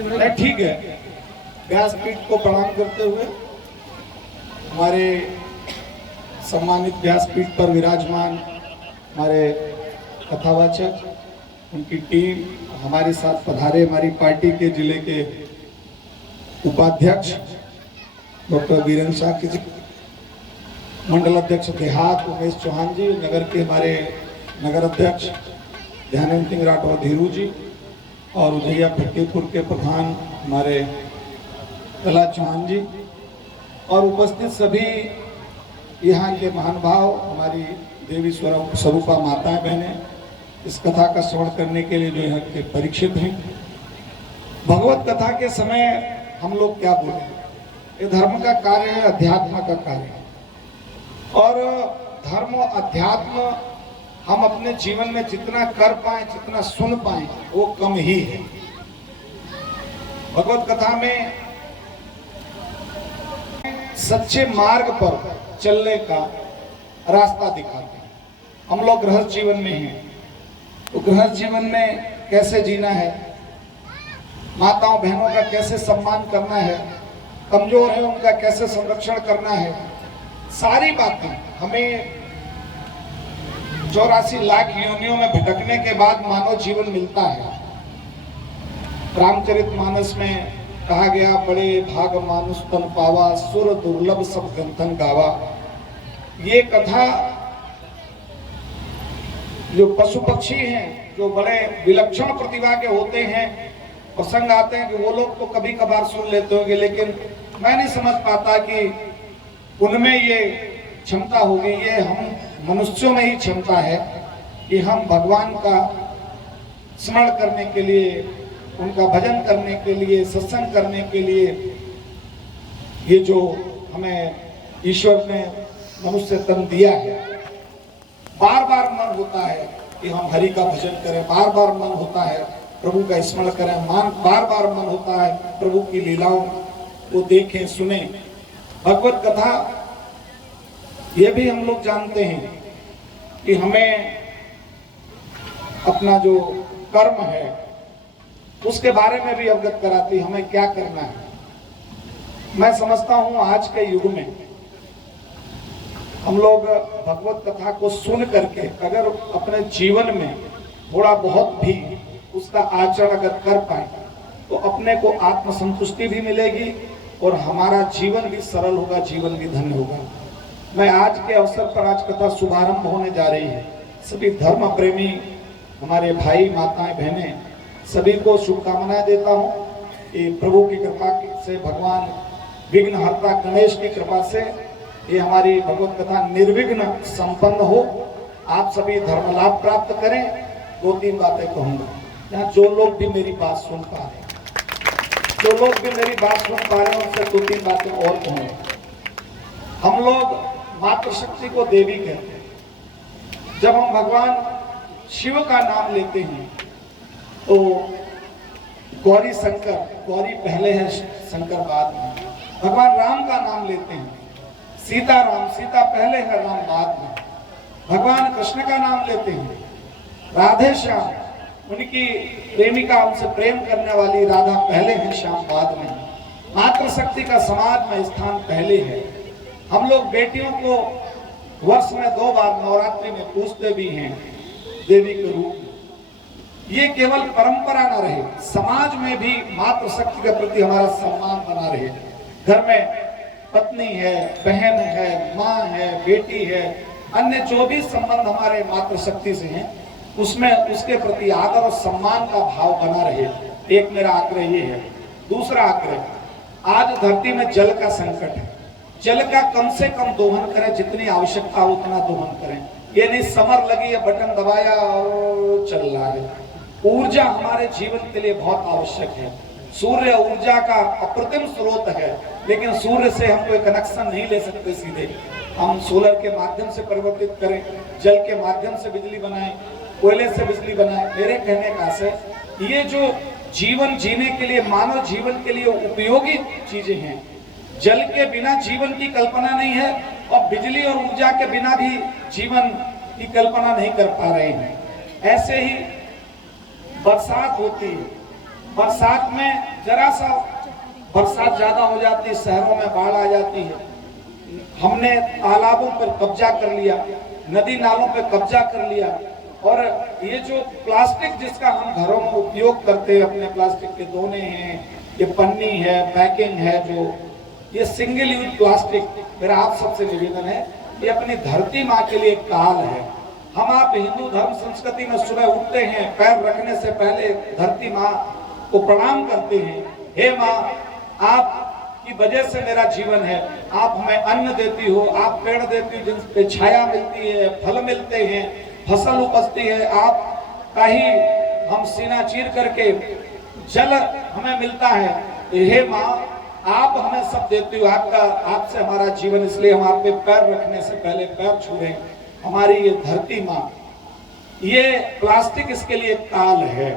ठीक है। व्यासपीठ को प्रणाम करते हुए हमारे सम्मानित व्यासपीठ पर विराजमान हमारे कथावाचक, उनकी टीम हमारे साथ पधारे, हमारी पार्टी के जिले के उपाध्यक्ष डॉक्टर वीरेंद्र शाह जी, मंडल अध्यक्ष देहात उमेश चौहान जी, नगर के हमारे नगर अध्यक्ष ध्यानेंद्र सिंह राठौर धीरू जी और उजैया फतेहपुर के प्रधान हमारे कला चौहान जी और उपस्थित सभी यहाँ के महानुभाव, हमारी देवी स्वरूपा माताएं बहनें, इस कथा का श्रवण करने के लिए जो यहाँ के परीक्षित हैं। भगवत कथा के समय हम लोग क्या बोले, ये धर्म का कार्य है, अध्यात्म का कार्य है और धर्म और अध्यात्म हम अपने जीवन में जितना कर पाए, जितना सुन पाए, वो कम ही है। भगवत कथा में सच्चे मार्ग पर चलने का रास्ता दिखाते हैं। हम लोग गृहस्थ जीवन में हैं, तो गृहस्थ जीवन में कैसे जीना है, माताओं बहनों का कैसे सम्मान करना है, कमजोर है उनका कैसे संरक्षण करना है, सारी बातें हमें 84 लाख योनियों में भटकने के बाद मानव जीवन मिलता है। रामचरितमानस में कहा गया, बड़े भाग मानुष तन पावा, सुर दुर्लभ सब ग्रंथन गावा। ये कथा जो पशु पक्षी हैं, जो बड़े विलक्षण प्रतिभा के होते हैं, प्रसंग आते हैं कि वो लोग तो कभी कभार सुन लेते होंगे, लेकिन मैं नहीं समझ पाता कि उनमें ये क्षमता होगी। ये हम मनुष्यों में ही क्षमता है कि हम भगवान का स्मरण करने के लिए, उनका भजन करने के लिए, सत्संग करने के लिए, ये जो हमें ईश्वर ने मनुष्य तन दिया है, बार बार मन होता है कि हम हरि का भजन करें, बार बार मन होता है प्रभु का स्मरण करें, बार बार मन होता है प्रभु की लीलाओं को देखें, सुने। भगवत कथा ये भी हम लोग जानते हैं कि हमें अपना जो कर्म है उसके बारे में भी अवगत कराती, हमें क्या करना है। मैं समझता हूं आज के युग में हम लोग भगवत कथा को सुन करके अगर अपने जीवन में थोड़ा बहुत भी उसका आचरण अगर कर पाए तो अपने को आत्मसंतुष्टि भी मिलेगी और हमारा जीवन भी सरल होगा, जीवन भी धन्य होगा। मैं आज के अवसर पर, आज कथा शुभारंभ होने जा रही है, सभी धर्म प्रेमी हमारे भाई माताएं बहनें सभी को शुभकामनाएं देता हूं कि प्रभु की कृपा से, भगवान विघ्नहर्ता गणेश की कृपा से ये हमारी भगवत कथा निर्विघ्न संपन्न हो, आप सभी धर्म लाभ प्राप्त करें। 2-3 बातें कहूंगा, यहाँ जो लोग भी मेरी बात सुन पा रहे हैं, जो लोग भी मेरी बात सुन पा रहे हैं उनसे 2-3 बातें और कहूंगा। हम लोग मातृशक्ति को देवी कहते हैं। जब हम भगवान शिव का नाम लेते हैं तो गौरी शंकर, गौरी पहले है, शंकर बाद में। भगवान राम का नाम लेते हैं, सीता राम, सीता पहले है, राम बाद में। भगवान कृष्ण का नाम लेते हैं, राधे श्याम, उनकी प्रेमिका, उनसे प्रेम करने वाली राधा पहले है, श्याम बाद में। मातृशक्ति का समाज में स्थान पहले है। हम लोग बेटियों को वर्ष में 2 बार नवरात्रि में पूजते भी हैं देवी के रूप में। ये केवल परंपरा न रहे, समाज में भी मातृशक्ति के प्रति हमारा सम्मान बना रहे। घर में पत्नी है, बहन है, माँ है, बेटी है, अन्य जो भी संबंध हमारे मातृशक्ति से हैं, उसमें उसके प्रति आदर और सम्मान का भाव बना रहे। एक मेरा आग्रह ये है। दूसरा आग्रह, आज धरती में जल का संकट है, जल का कम से कम दोहन करें, जितनी आवश्यकता हो उतना दोहन करें। ये नहीं समर लगी है, बटन दबाया और चल रहा है। ऊर्जा हमारे जीवन के लिए बहुत आवश्यक है। सूर्य ऊर्जा का अप्रतिम स्रोत है, लेकिन सूर्य से हम कोई कनेक्शन नहीं ले सकते सीधे। हम सोलर के माध्यम से परिवर्तित करें, जल के माध्यम से बिजली बनाएं, कोयले से बिजली बनाएं। मेरे कहने का आशय, ये जो जीवन जीने के लिए, मानव जीवन के लिए उपयोगी चीजें हैं, जल के बिना जीवन की कल्पना नहीं है और बिजली और ऊर्जा के बिना भी जीवन की कल्पना नहीं कर पा रहे हैं। ऐसे ही बरसात होती है, बरसात में जरा सा बरसात ज्यादा हो जाती है, शहरों में बाढ़ आ जाती है। हमने तालाबों पर कब्जा कर लिया, नदी नालों पर कब्जा कर लिया, और ये जो प्लास्टिक जिसका हम घरों में उपयोग करते हैं, अपने प्लास्टिक के दोने हैं, ये पन्नी है, पैकिंग है, जो ये सिंगल यूज प्लास्टिक, मेरा आप सबसे निवेदन है, ये अपनी धरती माँ के लिए काल है। हम आप हिंदू धर्म संस्कृति में सुबह उठते हैं, पैर रखने से पहले धरती माँ को प्रणाम करते हैं। हे माँ, आपकी वजह से मेरा जीवन है, आप हमें अन्न देती हो, आप पेड़ देती हो जिन पे छाया मिलती है, फल मिलते हैं, फसल उपजती है, आपका ही हम सीना चीर करके जल हमें मिलता है। हे माँ, आप हमें सब देती हो, आपसे हमारा जीवन, इसलिए हम आप पे पैर रखने से पहले पैर छू रहे हैं। हमारी ये धरती माँ, ये प्लास्टिक इसके लिए काल है।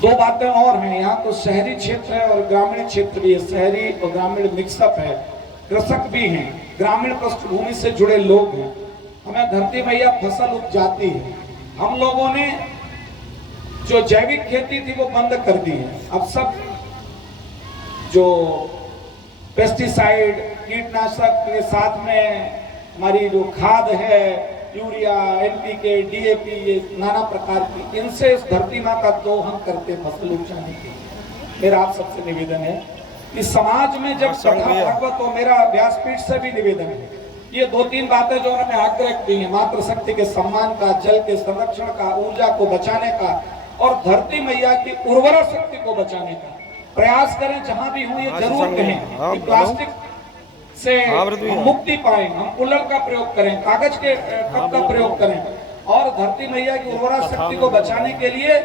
दो बातें और हैं, यहाँ तो शहरी क्षेत्र है और ग्रामीण क्षेत्र भी है, शहरी और ग्रामीण मिक्सअप है, कृषक भी हैं, ग्रामीण पृष्ठभूमि से जुड़े लोग हैं। हमें धरती मैया फसल उपजाती है। हम लोगों ने जो जैविक खेती थी वो बंद कर दी है। अब सब जो पेस्टिसाइड, कीटनाशक के साथ में हमारी जो खाद है, यूरिया, एनपीके, डीएपी, ये नाना प्रकार की, इनसे इस धरती माँ का दोहन करते फसल उपजाने के। मेरा आप सबसे निवेदन है कि समाज में जब कथा भागवत, तो मेरा व्यासपीठ से भी निवेदन है, ये दो तीन बातें जो उन्होंने आग्रह की है, मातृशक्ति के सम्मान का, जल के संरक्षण का, ऊर्जा को बचाने का, और धरती मैया की उर्वरा शक्ति को बचाने का प्रयास करें। जहां भी हो ये जरूर कहें कि प्लास्टिक से हम मुक्ति पाएं, हम कूलर का प्रयोग करें, कागज के कप का प्रयोग करें, और धरती मैया की उर्वरा शक्ति को बचाने के लिए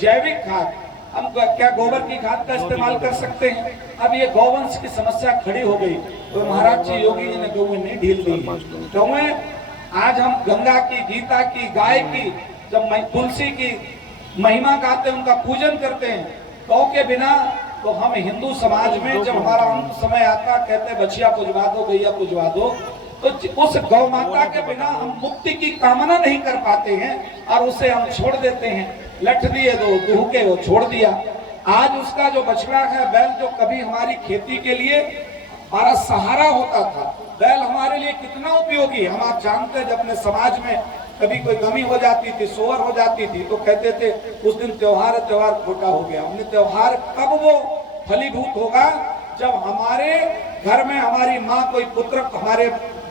जैविक खाद, हम क्या गोबर की खाद का इस्तेमाल कर सकते हैं। अब ये गौवंश की समस्या खड़ी हो गई, तो महाराज जी योगी जी ने गौएं नहीं ढील दी है। गौएं, आज हम गंगा की, गीता की, गाय की, जब तुलसी की महिमा गाते हैं, उनका पूजन करते हैं, गौ के बिना तो हम हिंदू समाज में जब हमारा अंत समय आता, कहते बछिया पुजवा दो, गैया पुजवा दो, तो उस गौ माता के बिना हम मुक्ति की कामना नहीं कर पाते हैं, और उसे हम छोड़ देते हैं। लठ दिए दो, दूह के वो छोड़ दिया। आज उसका जो बछड़ा है, बैल, जो कभी हमारी खेती के लिए हमारा सहारा होता था, बैल हमारे लिए कितना उपयोगी है। हम आप जानते हैं, जब अपने समाज में कभी कोई गमी हो जाती थी, सोवर हो जाती थी, तो कहते थे उस दिन त्योहार खोटा हो गया। हमने त्योहार कब वो फलीभूत होगा जब हमारे घर में हमारी माँ कोई पुत्र, हमारे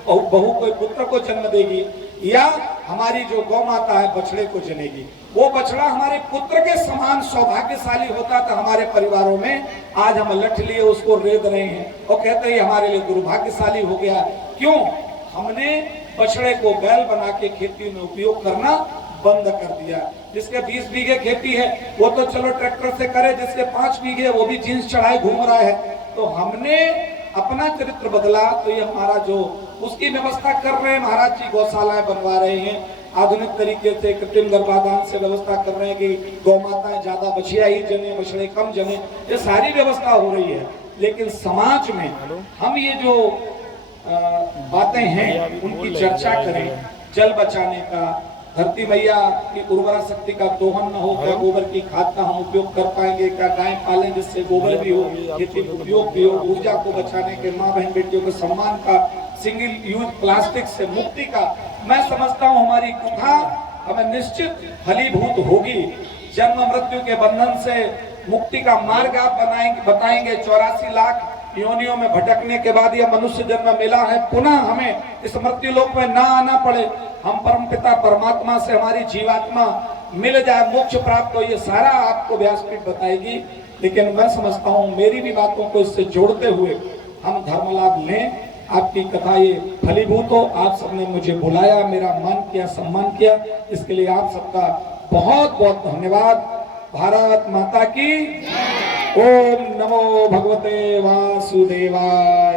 बहू कोई पुत्र को जन्म देगी, या हमारी जो गौ माता है बछड़े को जनेगी। वो बछड़ा हमारे पुत्र के समान सौभाग्यशाली होता था हमारे परिवारों में। आज हम लठ लिए उसको रेद रहे हैं और कहते हैं हमारे लिए दुर्भाग्यशाली हो गया। क्यों? हमने बछड़े को बैल बना के खेती में उपयोग करना बंद कर दिया। जिसके 20 बीघे खेती है वो तो चलो ट्रैक्टर से करे, जिसके 5 बीघे वो भी जींस चढ़ाए घूम रहा है। तो हमने अपना चरित्र बदला, तो ये हमारा जो उसकी व्यवस्था कर रहे हैं, महाराज जी गौशालाएं बनवा रहे हैं, आधुनिक तरीके से कृत्रिम गर्भाधान से व्यवस्था कर रहे हैं कि गौ माताएं ज्यादा बछिया ही जने, बछड़े कम जने, ये सारी व्यवस्था हो रही है। लेकिन समाज में हम ये जो बातें हैं उनकी चर्चा करें। जल बचाने का, धरती मैया की उर्वरा शक्ति का दोहन न हो, क्या गोबर की खाद का हम उपयोग कर पाएंगे, क्या गाय पालें जिससे गोबर भी हो, खेती उपयोग भी हो, ऊर्जा को बचाने के, माँ बहन बेटियों के सम्मान का, सिंगल यूज प्लास्टिक से मुक्ति का। मैं समझता हूँ हमारी कथा हमें निश्चित फलीभूत होगी। जन्म मृत्यु के बंधन से मुक्ति का मार्ग आप बताएंगे। 84 लाख योनियों में भटकने के बाद यह मनुष्य जन्म मिला है, पुनः हमें इस मृत्यु लोक में ना आना पड़े, हम परमपिता परमात्मा से हमारी जीवात्मा मिल जाए, मोक्ष प्राप्त हो, ये सारा आपको व्यासपीठ बताएगी। लेकिन मैं समझता हूँ मेरी भी बातों को इससे जोड़ते हुए हम धर्म लाभ लें, आपकी कथा ये फलीभूत हो। आप सबने मुझे बुलाया, मेरा मान किया, सम्मान किया, इसके लिए आप सबका बहुत बहुत धन्यवाद। भारत माता की। ओम नमो भगवते वासुदेवाय।